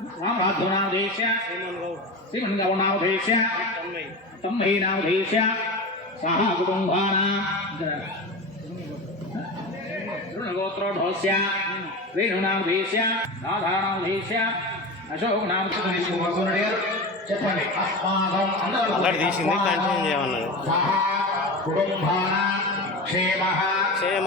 రామునామధేయస్య రామరాధ్వనామధేయస్య శ్రీమన్గౌనామధేయస్య తమ్మహీనామధేయస్య సహ కుటుంబానాం. రుణగోత్రోఢోస్య రేణునామధేయస్య రాధానామధేయస్య అశోకనామధేయస్య చెప్పండి. అస్మాకం తీసింది కంటిన్యూ చేయమన్నది క్షేమ. క్షేమ.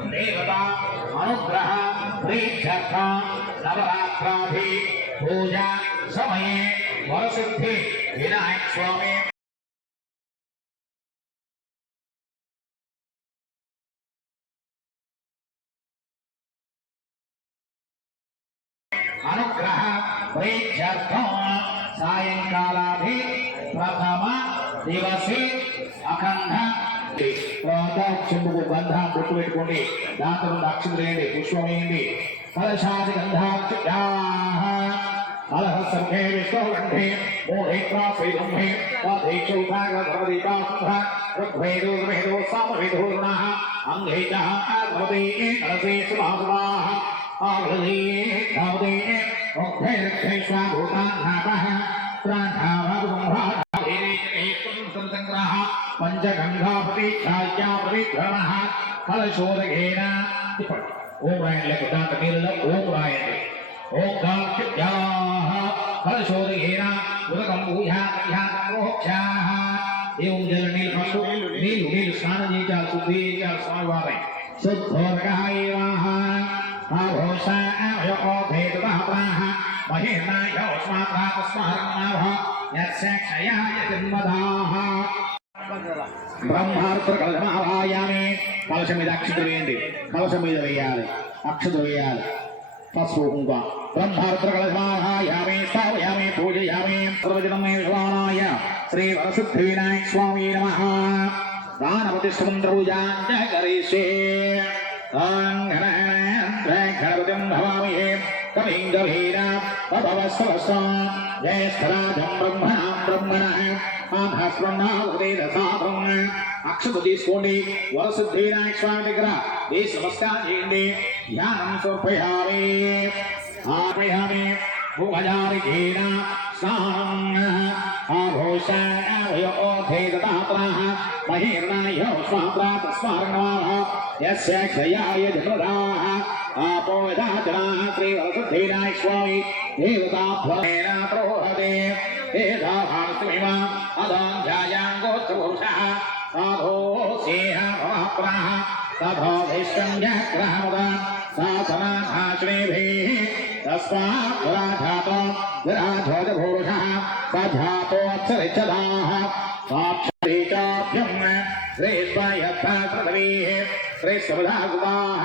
देवता, अनुग्रह प्रीत्यर्थ नवरात्राभि पूजा, समय, वरसिद्धि, विनायक स्वामी। अनुग्रह प्रीत्यर्थ सायंकालाभि प्रथम दिवसी अखंड అనుగ్రహ ప్రేక్షర్థం సాయంకాలాభి ప్రథమ దివసే అఖండ తర్వాత చెంబుకు గంధం బొట్టు పెట్టుకోండి దాంతో నుండి అక్షులు వేయండి పుష్పం వేయండి కలశాది గంధాక్షుభ్యా కలహ సంఘే విశ్వగంధే మూఢేత్రా శ్రీబ్రహ్మే వాధేక్షౌభాగవదీపాసుధ ఋగ్వేదో వేదో సామవేదోర్ణः అంగే చ ఆగవతే కలసే సుభాసుభాः ఆవృధే ధావతే ముగ్ధే రక్షేష్వా భూతాన్నాపः సంగ్రహ పంచగంగాపతి ఛాయాపరిభ్రమः కలశోదకేన ఓం రాయండి లేకపోతే నీళ్ళలో ఓం రాయండి ఓం గాభ్యాః కలశోదకేన ఉదకం ఊహ్యాహ్యాహోక్షాః ఏం జల నీళ్ళు ఫస్ట్ నీళ్ళు నీళ్ళు స్నానం చేయాలి శుద్ధి చేయాలి స్వామివారి. శుద్ధోదకः ఏవాహ. ఆభోషాయోధేతుదాహ మహేనాయోస్మాత్రాతస్మారణాభ జన్మదాః బ్రహ్మార్పుర కలశమావాయామి కలశం మీద అక్షత వేయండి కలశ మీద వేయాలి అక్షత వేయాలి పసుపు కుంకుమ బ్రహ్మార్పుర కలశమావాయామి స్థాపయామి పూజయామి సర్వజనం మే విశ్వానాయ శ్రీ వరసిద్ధి వినాయక స్వామి నమ దానపతి సుమంద్రూజాంచ కరిష్యే గణపతిం భవామి కవిం గభీరా భవస్వస్వం జయస్థరాజం బ్రహ్మణాం బ్రహ్మణః ఆధాస్మన్నాదేదసాధం తీసుకోండి వరసిద్ధి స్వామి దగ్గర దేశ నమస్కారం చేయండి ధ్యానం సమర్పయామి ఆపయామి భూగజారికేన స్నానం ఆభూషాయోధేదతాత్రాः మహీర్ణాయో స్వాత్రాతస్మారణమాः యస్య క్షయాయ జన్మదాः శ్రీ వసుధీరాయస్వామి దేవతాభ్వమేన ప్రోహతే ఏధాహాంతుమిమా అదాంధ్యాయాంగోత్రపురుషః సాధో సేహ మహాప్రాహ తథో వైష్ణవ్యగ్రహముద సాధనాశ్రీభిः తస్మాద్రాధాతో విరాధోజభూషः సధాతోత్సరిచ్చదాः సాక్షరీచాభ్యం శ్రీస్వయత్ర పృథివీः శ్రీశ్రమధాగుణాः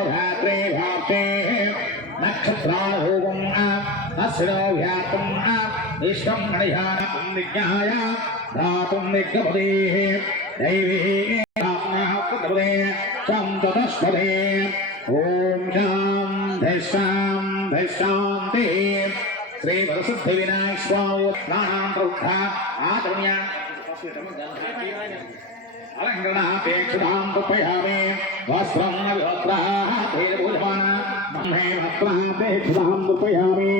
వార్తే నక్షత్రాహోగం అశ్రో వ్యాతం ఇష్టం మణిహారం విజ్ఞాయ ధాతుం విజ్ఞపదేः దైవీ ప్రాప్నాపదే సంతతస్పదే ఓం శాంతి. శాంతి శాంతి శ్రీ వరసిద్ధి వినాయక స్వామి స్నానాం అలంకరణాపేక్షితాం కృపయామి వస్త్రం వివస్త్రాపేక్షితాం కృపయామి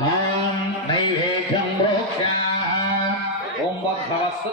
హాం నైవేద్యం ప్రోక్ష ఓం వద్భవస్సు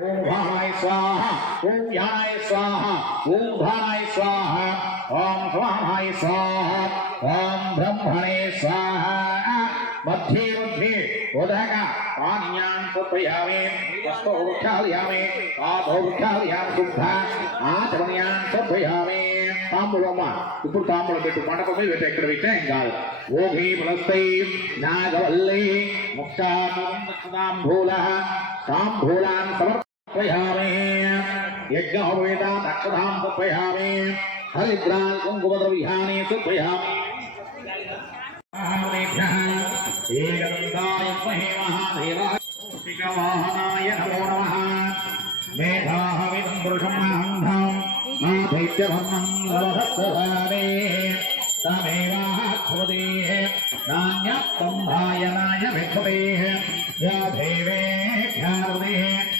ఓం భానాయ స్వాహ ఓం యానాయ స్వాహ ఓం భానాయ స్వాహ ఓం స్వాహాయ స్వాహ ఓం బ్రహ్మణే స్వాహ మధ్యే మధ్యే ఉదక పానీయాన్ సమర్పయామి వస్తో వృక్షాలయామి ఆభో వృక్షాలయామి శుద్ధ ఆచమనీయాన్ సమర్పయామి తాంబూలమ్మ ఇప్పుడు తాంబూలం పెట్టు మండపం మీద పెట్టు ఎక్కడ పెట్టా ఏం కాదు. ఓఘీ మనస్తై నాగవల్లి ముక్తాంబూల తాంబూలాన్ సమర్పయామి तर्पयामि यज्ञहोवेदात् अक्षतां तर्पयामि हरिद्रान् कुङ्कुमद्रव्याणि तर्पयामि महादेवाय। नमो नमः। मेधाहविन्दृशमहन्धां नाथैत्यधर्मं नवसत्सदाने तमेवात्मदेः नान्यत्वं भायनाय विद्मदेः या देवेभ्या हृदेः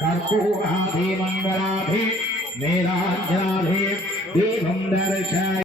ఏకగంధాయ మూషికవాహాయ శ్రీవరసుద్ధ వినాయక స్వామితాభ్యమः